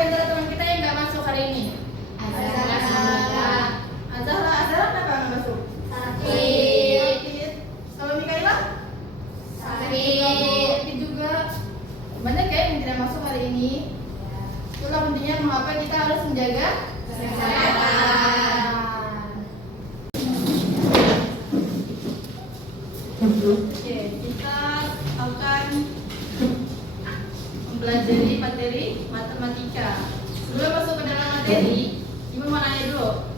antara teman kita yang nggak masuk hari ini? Azahra kenapa nggak masuk? Sakit. Kalau Mikaela? Sakit juga. Banyak ya yang tidak masuk hari ini. Itulah pentingnya mengapa kita harus menjaga kesehatan. Oke, kita akan mempelajari materi matematika. Sebelum masuk ke dalam materi, Ibu mau nanya dulu.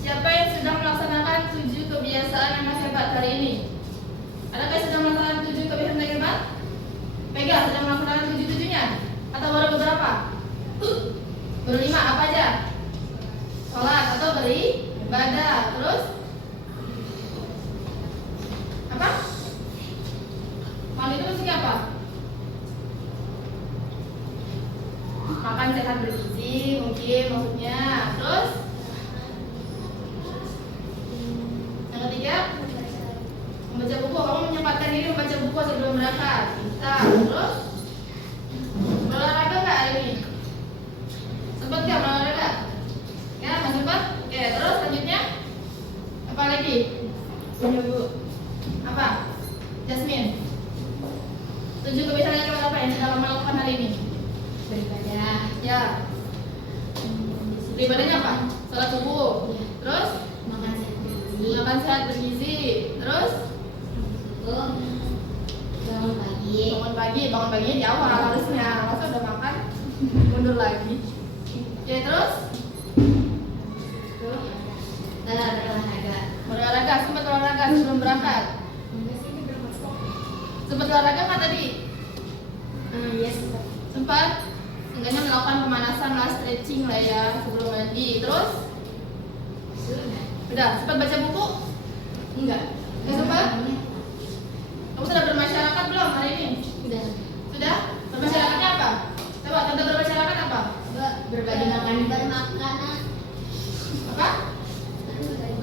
Siapa yang sudah melaksanakan 7 kebiasaan yang hebat hari ini? Adakah yang sudah melaksanakan 7 kebiasaan yang hebat? Pegang sudah melaksanakan 7-7-nya? Atau baru beberapa? Baru 5, apa aja? Sholat atau beribadah. Terus? Apa? Mandi itu maksudnya apa? Makan sehat bergizi mungkin maksudnya. Terus? Yang ketiga? Membaca buku. Kamu menyempatkan diri membaca buku sebelum berangkat. Bisa. Terus? Berolahraga nggak hari ini? Sempat nggak berolahraga? Ya, masih sempat? Oke, terus selanjutnya? Apa lagi? Sini Bu. Apa? Jasmine. 7 kebiasaan yang apa yang sudah kamu lakukan hari ini? Beribadah. Ya. Beribadahnya apa? Sholat subuh. Ya. Terus? Makan Makan sehat bergizi. Terus? Bangun pagi. Bangun paginya di awal harusnya. Masa udah makan mundur lagi. Oke, terus? Berolahraga. Sempat olahraga sebelum berangkat. Sempat olahraga nggak tadi? Iya sempat. Sempat. Seenggaknya melakukan pemanasan lah, stretching lah ya sebelum mandi. Terus? Udah. Sempat baca buku? Enggak. Nggak sempat? Kamu sudah bermasyarakat belum hari ini? Sudah. Sudah? Bermasyarakatnya apa? Coba tante bermasyarakat apa? Berbagi makanan. Apa?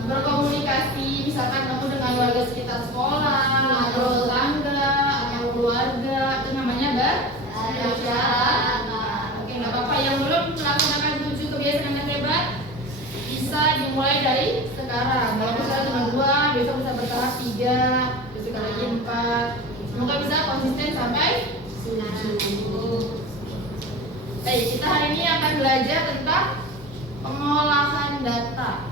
Berkomunikasi, misalkan kamu dengan warga sekitar sekolah, atau tetangga, atau keluarga, itu namanya bermasyarakat. Oke, nggak apa-apa. Yang belum melaksanakan 7 kebiasaan yang hebat, bisa dimulai dari sekarang. Kalau misalnya cuma 2, besok bisa bertahap 3, besok lagi 4. Semoga bisa konsisten sampai 9. Baik, kita hari ini akan belajar tentang pengolahan data.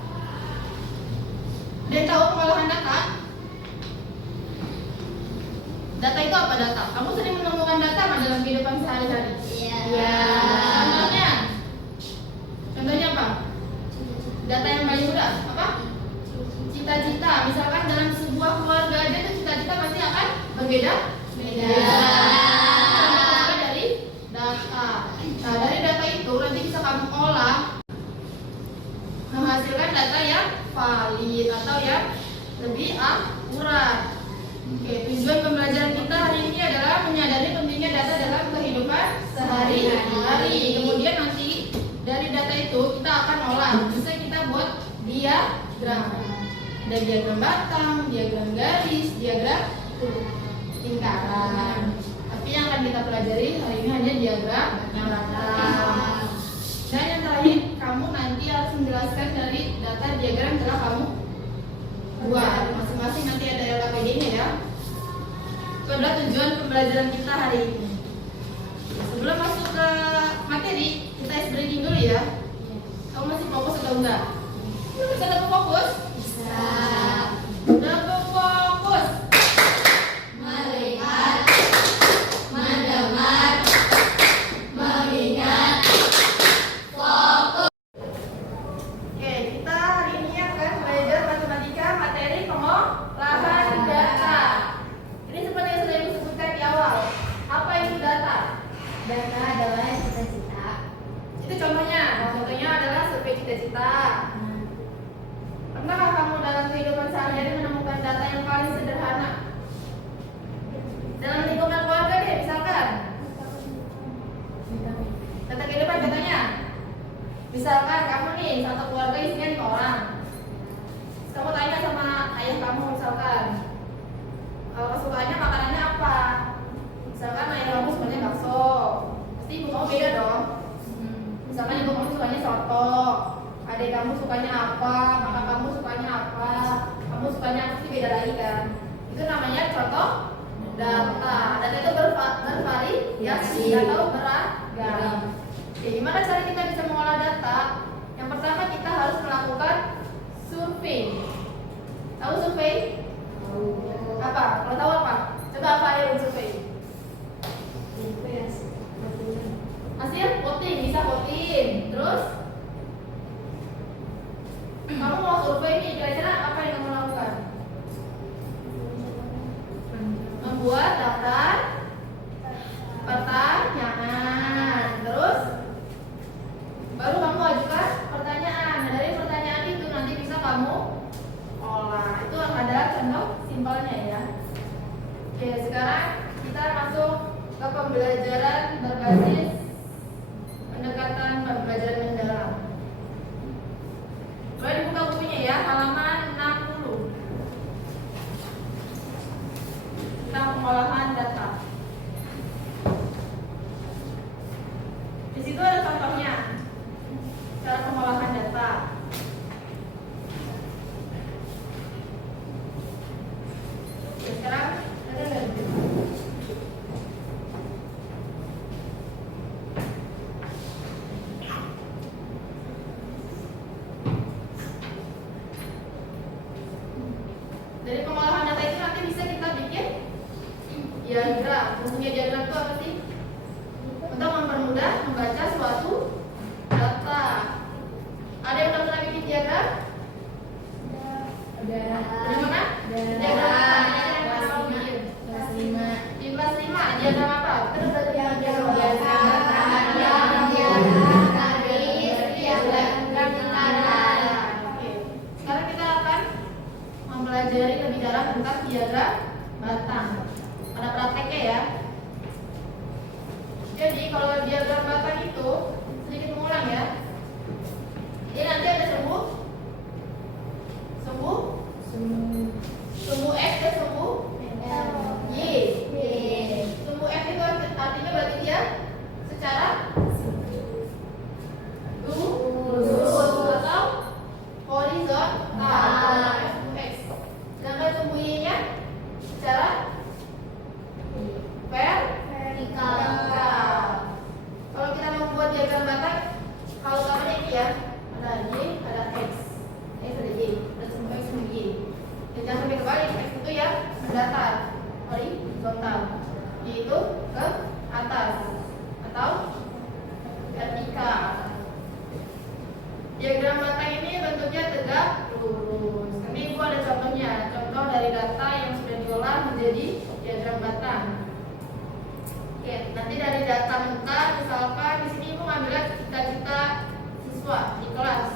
Ada yang tahu pengolahan data? Data itu apa data? Kamu sering menemukan data nggak dalam kehidupan sehari-hari? Iya. Contohnya? Contohnya apa? Data yang paling mudah apa? Cita-cita. Misalkan dalam sebuah keluarga aja tuh cita-cita pasti akan berbeda. Contohnya dari data. Nah, dari data itu nanti bisa kamu olah menghasilkan data yang valid atau yang lebih akurat. Oke, tujuan pembelajaran kita hari ini adalah menyadari pentingnya data dalam kehidupan sehari-hari. Kemudian nanti dari data itu kita akan olah. Bisa kita buat diagram. Ada diagram batang, diagram garis, diagram lingkaran. Tapi yang akan kita pelajari hari ini hanya diagram yang rata. Dan yang terakhir, kamu nanti harus menjelaskan dari data diagram telah kamu buat. Masing-masing nanti ada LKPD-nya ya. Itu adalah tujuan pembelajaran kita hari ini. Sebelum masuk ke materi, kita ice breaking dulu ya. Kamu masih fokus atau enggak? Bisa dapat fokus? Bisa. Dapat fokus. Melihat, mendengar, mengingat, fokus. Oke, kita hari ini akan belajar matematika materi pengolahan data. Ini seperti yang sudah Ibu sebutkan di awal. Apa itu data? Data adalah cita-cita. Itu contohnya. Contohnya adalah survei cita-cita. Pernahkah kamu dalam kehidupan sehari-hari menemukan data yang paling sederhana? Dalam lingkungan keluarga deh, misalkan. Data kehidupan contohnya. Misalkan kamu nih, satu keluarga isinya 5 orang. Terus kamu tanya sama ayah kamu misalkan, kalau kesukaannya makanannya apa? Misalkan ayah kamu sebenarnya bakso, pasti ibu kamu beda dong. atau beragam. Oke, gimana cara kita bisa mengolah data? Yang pertama kita harus melakukan survei. Tahu survei? Apa? Kalau tahu apa? Coba apa yang survei? Hasil voting, bisa voting. Terus kamu mau survei nih, kira-kira apa yang kamu lakukan? Membuat daftar pertanyaan. Terus baru kamu ajukan pertanyaan. Nah, dari pertanyaan itu nanti bisa kamu olah. Itu ada contoh simpelnya ya. Oke, sekarang kita masuk ke pembelajaran berbasis pendekatan pembelajaran mendalam. Boleh dibuka bukunya ya, halaman 60. Tentang pengolahan data. Di situ ada contohnya cara pengolahan data. Oke, sekarang ada lagi. Dari pengolahan data itu nanti bisa kita bikin diagram. Fungsinya diagram itu apa sih? Untuk mempermudah membaca suatu data. Ada yang udah pernah bikin diagram? Ada. Di mana? Diagram apa? Kelas 5. Di kelas 5. Diagram apa? Kita udah belajar diagram Oke. Sekarang kita akan mempelajari lebih dalam tentang diagram batang. Ada prakteknya ya. Jadi kalau diagram batang itu sedikit mengulang ya. Jadi nanti ada sumbu X dan sumbu Y. Sumbu X itu artinya berarti dia secara lurus atau horizontal. Sumbu X. Sedangkan sumbu Y-nya secara vertikal. Kalau kita mau buat diagram batang, kalau utamanya ini ya, ada Y, ada X, ada Y, ada sumbu X, sumbu Y. Dan jangan sampai kebalik, X itu ya mendatar, horizontal, Y itu ke atas atau vertikal. Diagram batang ini bentuknya tegak lurus. Ini Ibu ada contohnya, contoh dari data yang sudah diolah menjadi diagram batang. Oke, nanti dari data mentah, misalkan di sini Ibu ngambilnya cita-cita siswa di kelas.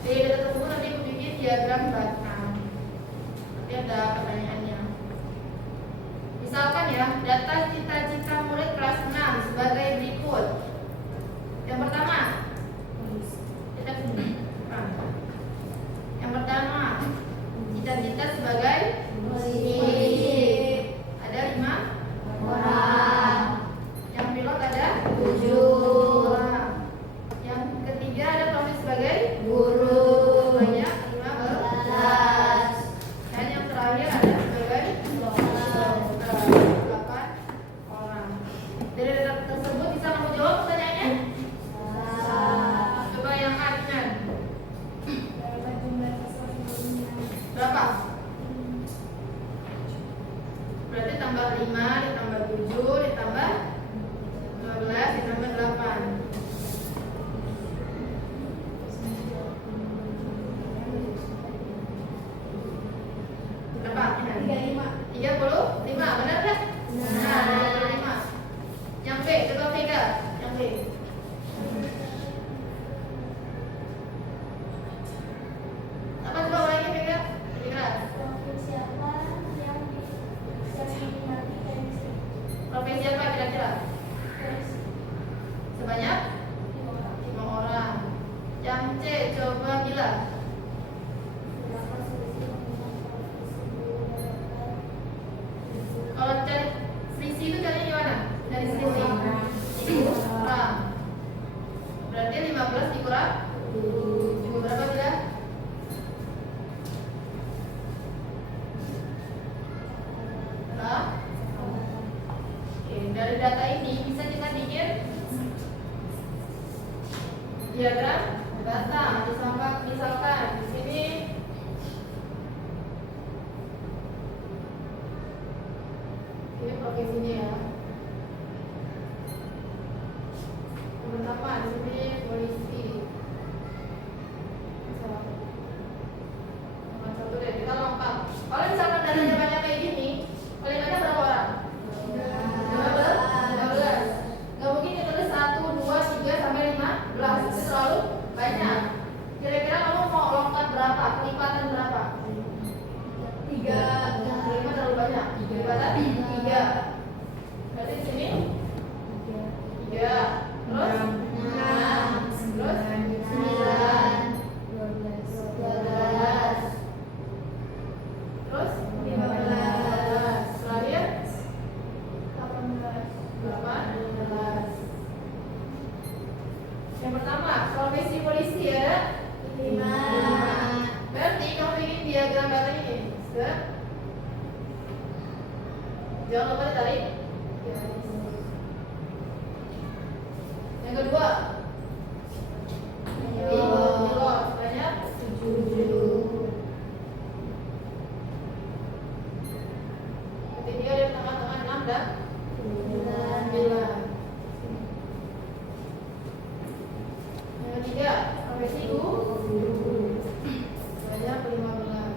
Dari data tersebut nanti Ibu bikin diagram batang. Nanti ada pertanyaannya. Misalkan ya, data cita-cita murid kelas 6 sebagai berikut. Yang pertama, kita sini. Yang pertama, cita-cita sebagai polisi. Ada 5 orang. Yang pilot ada 7 orang. Yang ketiga ada profesi sebagai guru, banyak 15. Dan yang terakhir ada sebagai dokter, 8 orang. Dari data tersebut bisa kamu jawab pertanyaannya? Coba yang A dengan berapa? Berarti tambah 5, ditambah 7, ditambah 12, ditambah 8. Berapa? 35, benar kan? Nah, 35. Yang B, coba Vega. Yang B. Apa coba orangnya Vega? Lebih keras. Profesi apa kira-kira? Sebanyak 5 orang. Yang C, coba bilang. Kalau cari frisi itu caranya gimana? Dari frisi kurang. Berarti 15 dikurang 7. Berapa bila? Oke, dari diagram data. Misalkan di sini ini profesinya ya. Yang pertama di sini polisi. Nomor satu deh, kita lompat. Kalau misalkan datanya banyak kayak gini, paling banyak berapa orang? 15. Gak mungkin ditulis 1, 2, 3 sampai 15. Itu terlalu banyak. Kira-kira kamu mau lompat berapa? Kelipatan berapa? 3. 5 terlalu banyak. Kelipatan 3. Berarti di sini 3. Terus 6. Terus 9. 12. Terus 15. Terakhir 18. Yang pertama, profesi polisi ada 5. Berarti kamu bikin diagram data ini. Jangan lupa ditarik. Yang kedua, pilot banyak 7. Ketiga di tengah-tengah 6 dan 9. Yang ketiga, profesi guru banyak 15.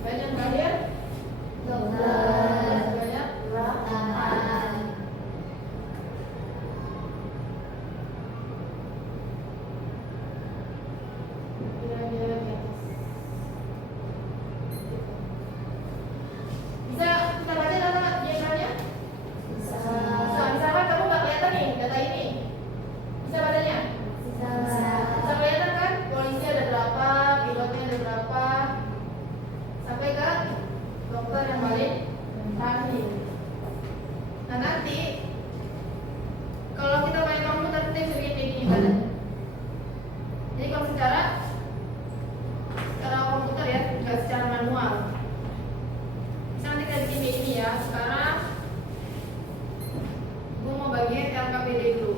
Banyak terakhir 12. Banyak 8. Kira-kira di atas. Bisa kita baca data diagramnya? Bisa. Misalkan kamu nggak kelihatan nih data ini, bisa bacanya? Bisa kelihatan kan? Polisi ada berapa, pilotnya ada berapa, sampai ke dokter yang paling terakhir. Nah nanti kalau kita main komputer kita bisa bikin kayak gini kan? Jadi kalau secara komputer ya, nggak secara manual. Nanti kita bikin kayak gini ya. Sekarang gue mau bagian LKPD dulu.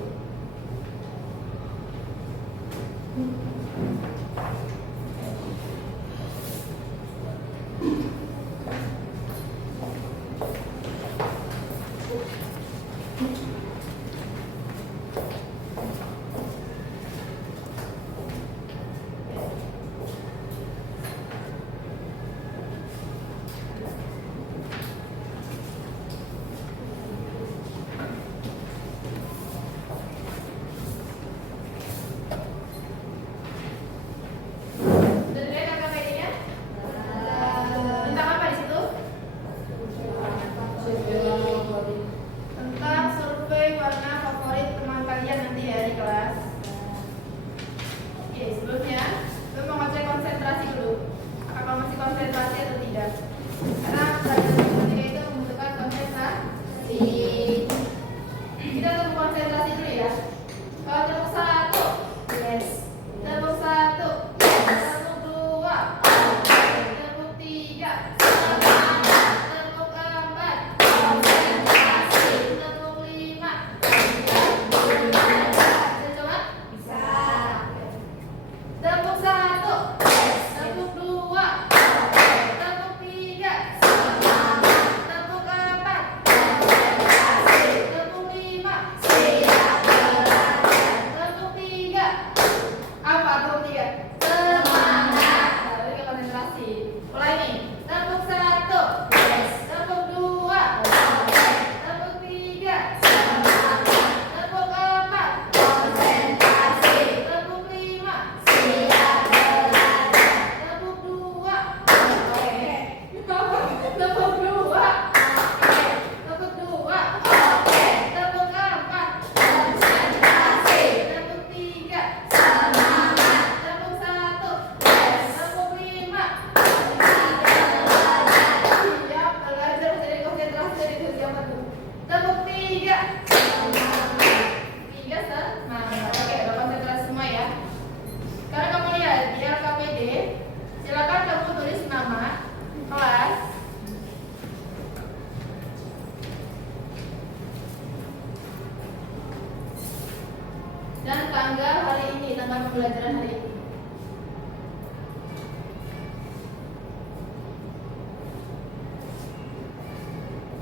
pembelajaran hari ini?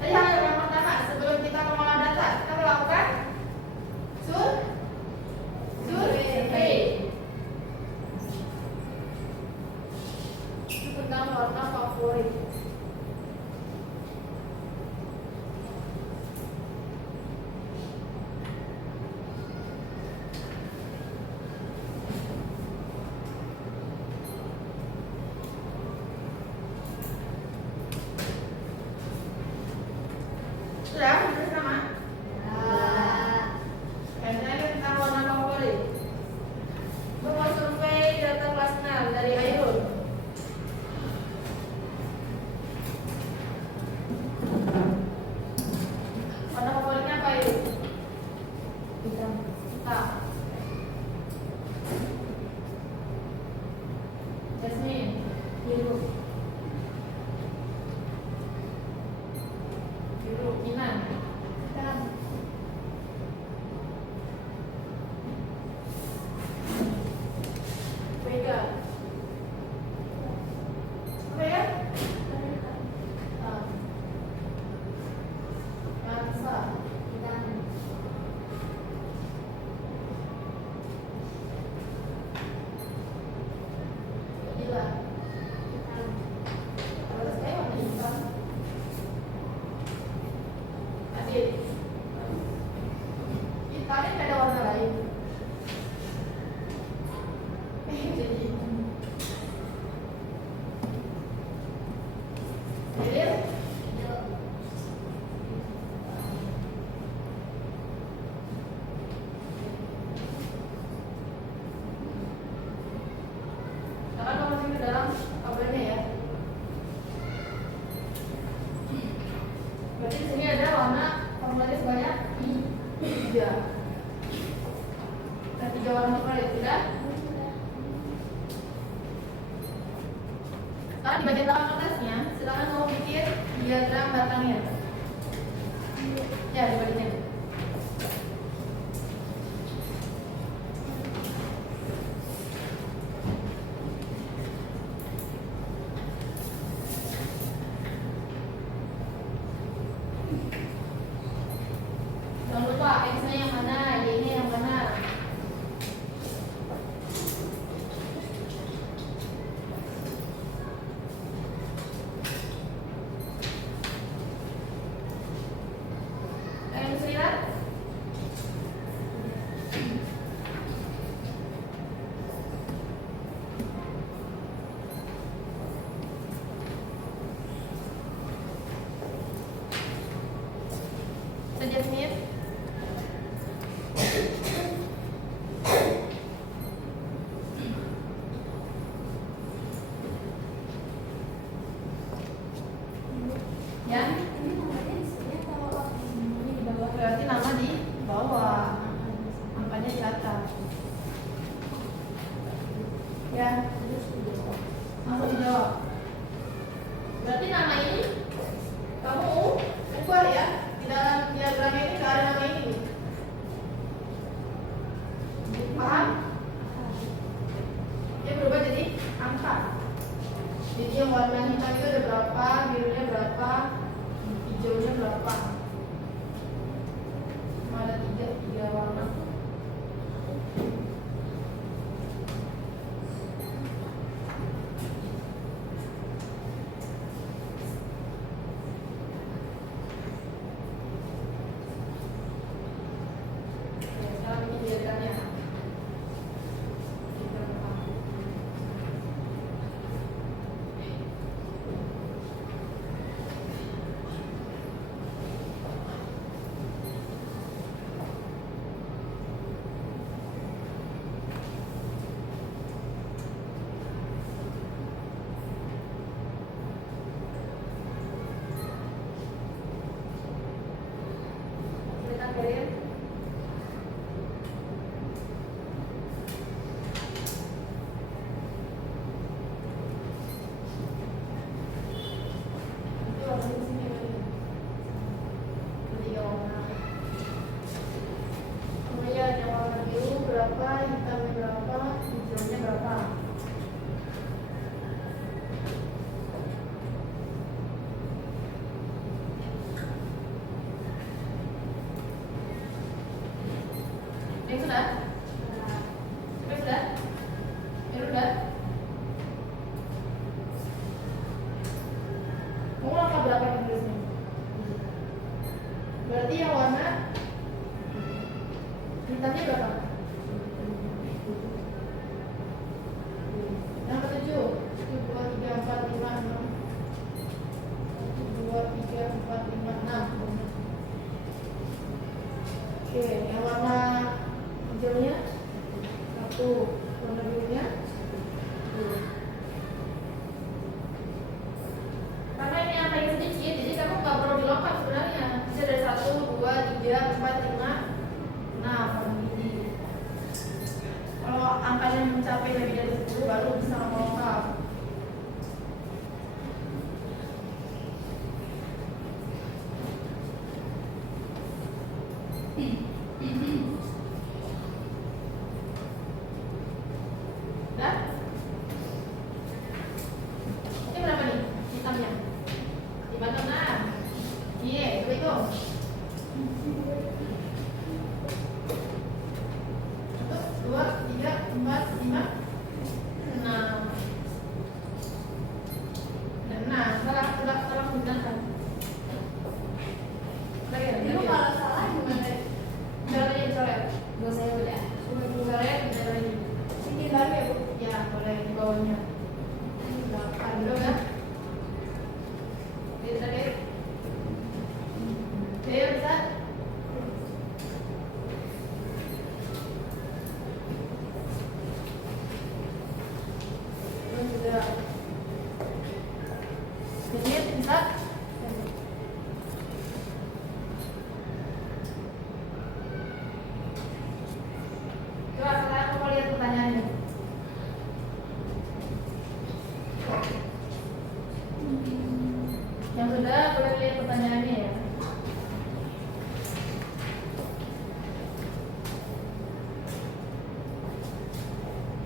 Tadi yang pertama, sebelum kita mengolah data, kita melakukan survei tentang warna favorit. Sudah, sudah sama? Yang terakhir tentang warna favorit. Mau survei data kelas 6 dari Airul. Warna favoritnya apa Airul? Hitam. Hitam. Jasmine. Biru. Biru. Inan. Hitam. Vega. Apa ya? Yansa. Hitam. Gila. Hitam. Terus saya warna hitam. Adit. Hitamnya nggak ada warna lain. Jadi Lilin. Sekarang kamu masukin ke dalam kabelnya ya. Berarti di sini ada warna favorit sebanyak 3. Ada 3 warna favorit, sudah? Sekarang di bagian belakang kertasnya, silakan kamu bikin diagram batangnya. Ya, di bagian itu. Jangan lupa X-nya yang mana, Y-nya yang mana. Pengen istirahat? Jasmine. Ya, Ini namanya di sini atau ini di bawah? berarti nama di bawah, angkanya di atas. Ya, Terus di bawah. langsung dijawab. Berarti nama ini kamu ubah ya, di dalam diagram ini nggak ada nama ini. Paham? Dia berubah jadi angka. Jadi yang warna hitam itu ada berapa, birunya berapa, hijaunya berapa. Cuma ada tiga warna. Warna birunya. Karena ini angkanya sedikit, jadi kamu nggak perlu dilompat sebenarnya. Bisa dari 1, 2, 3, 4, 5, 6 ini. Kalau angkanya mencapai lebih dari 10 baru bisa melompat. Dah? Ini berapa nih hitamnya? 56. Iya, itu. 1, 2, 3, 4, 5, 6. Dan 6. Salah menggunakan. Lagi ada. Itu kalau salah gimana? Caranya dicoret. Gak saya udah. Coret, bener lagi. Bikin baru ya, Bu? Ya, boleh di bawahnya. 8 dulu ya. Bisa deh. Oke, bisa. Terus juga. Menit bisa. Coba sekarang kamu lihat pertanyaannya. Yang sudah boleh lihat pertanyaannya ya.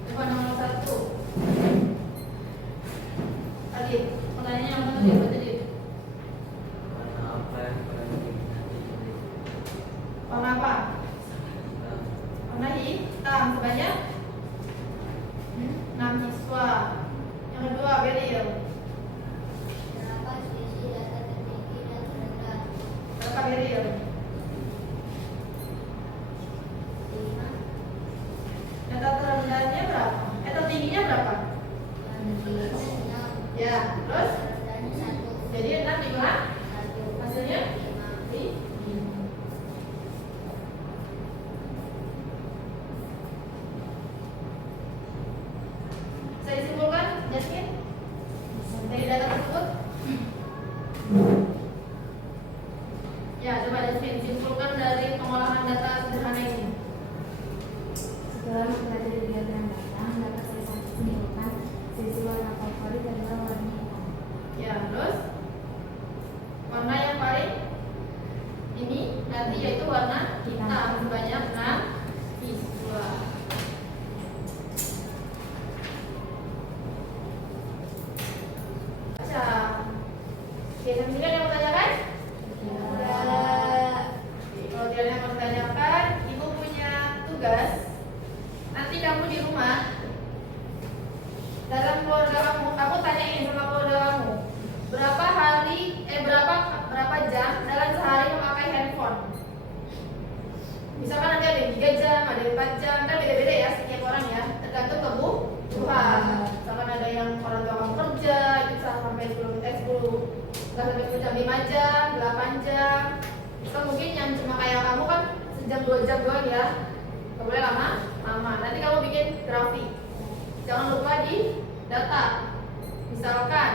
Coba nomor 1. Tadi pertanyaannya yang mana dia baca dia? Warna apa yang paling diminati oleh Warna apa? kita? Warna hitam sebanyak 6 siswa. Yang kedua Beril. Berapa selisih data tertinggi dan terendah? Berapa Beril? 5. Data terendahnya berapa? Tertingginya berapa? Yang tingginya 6. Ya, terus Terendahnya 1. jadi 6 dikurang 1. hasilnya 5. 5. Saya simpulkan, Jasmine, dari data tersebut. Ya, coba Jasmine simpulkan dari pengolahan data sederhana ini. Setelah mempelajari diagram data, dapat saya simpulkan sisi warna favorit adalah warna hitam. Ya, terus warna yang paling ini nanti yaitu warna hitam sebanyak 6 siswa. Baca. Oke, sendiri yang mau tanyakan? Kalau dia yang mau tanyakan, ibu punya tugas. Nanti kamu di rumah dalam keluarga kamu tanyain sama keluarga kamu berapa jam dalam sehari memakai handphone. Misalkan ada yang 3 jam, ada yang 4 jam, kan beda-beda ya setiap orang ya, tergantung kebutuhan. Misalkan ada yang orang tua kamu kerja, itu bisa sampai 10 nggak sampai 10 jam, 5 jam, 8 jam. Atau mungkin yang cuma kayak kamu kan sejam 2 jam doang ya, nggak boleh lama. Nanti kamu bikin grafik. Jangan lupa di data. Misalkan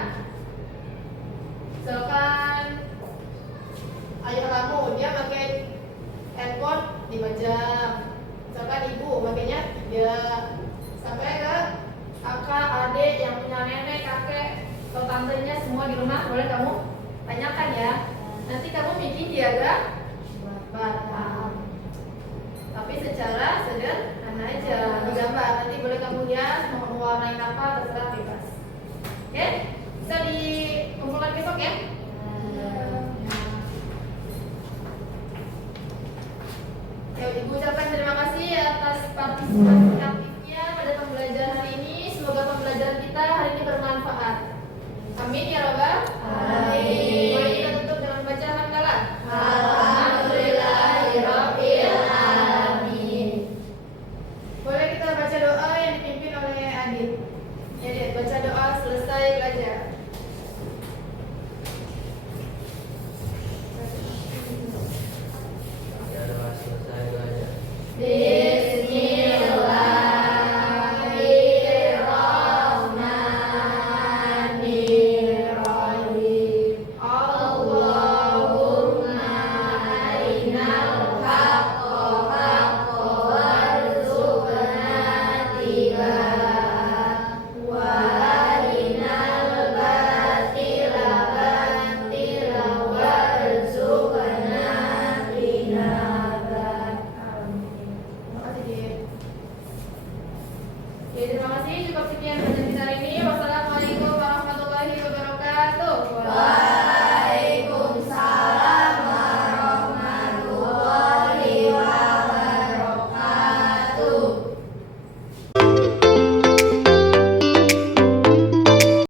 ayah kamu dia pakai handphone 5 jam. Misalkan ibu makanya 3. Sampai ke kakak, adik yang punya nenek, kakek, atau tantenya semua di rumah boleh kamu tanyakan ya. Nanti kamu bikin diagram batang. Tapi secara sederhana aja, digambar. Nanti boleh kamu lihat mau warnain apa terserah bebas. Oke? Bisa dikumpulkan besok ya. Ya, Ibu ucapkan terima kasih atas partisipasi aktifnya pada pembelajaran hari ini. Semoga pembelajaran kita hari ini bermanfaat. Amin ya Rabbal alamin. Boleh kita tutup dengan baca hamdalah. Alhamdulillahirabbil alamin. Boleh kita baca doa yang dipimpin oleh Adit. Ya deh, baca doa selesai belajar. Ya udah selesai belajar. Bismillah. sekian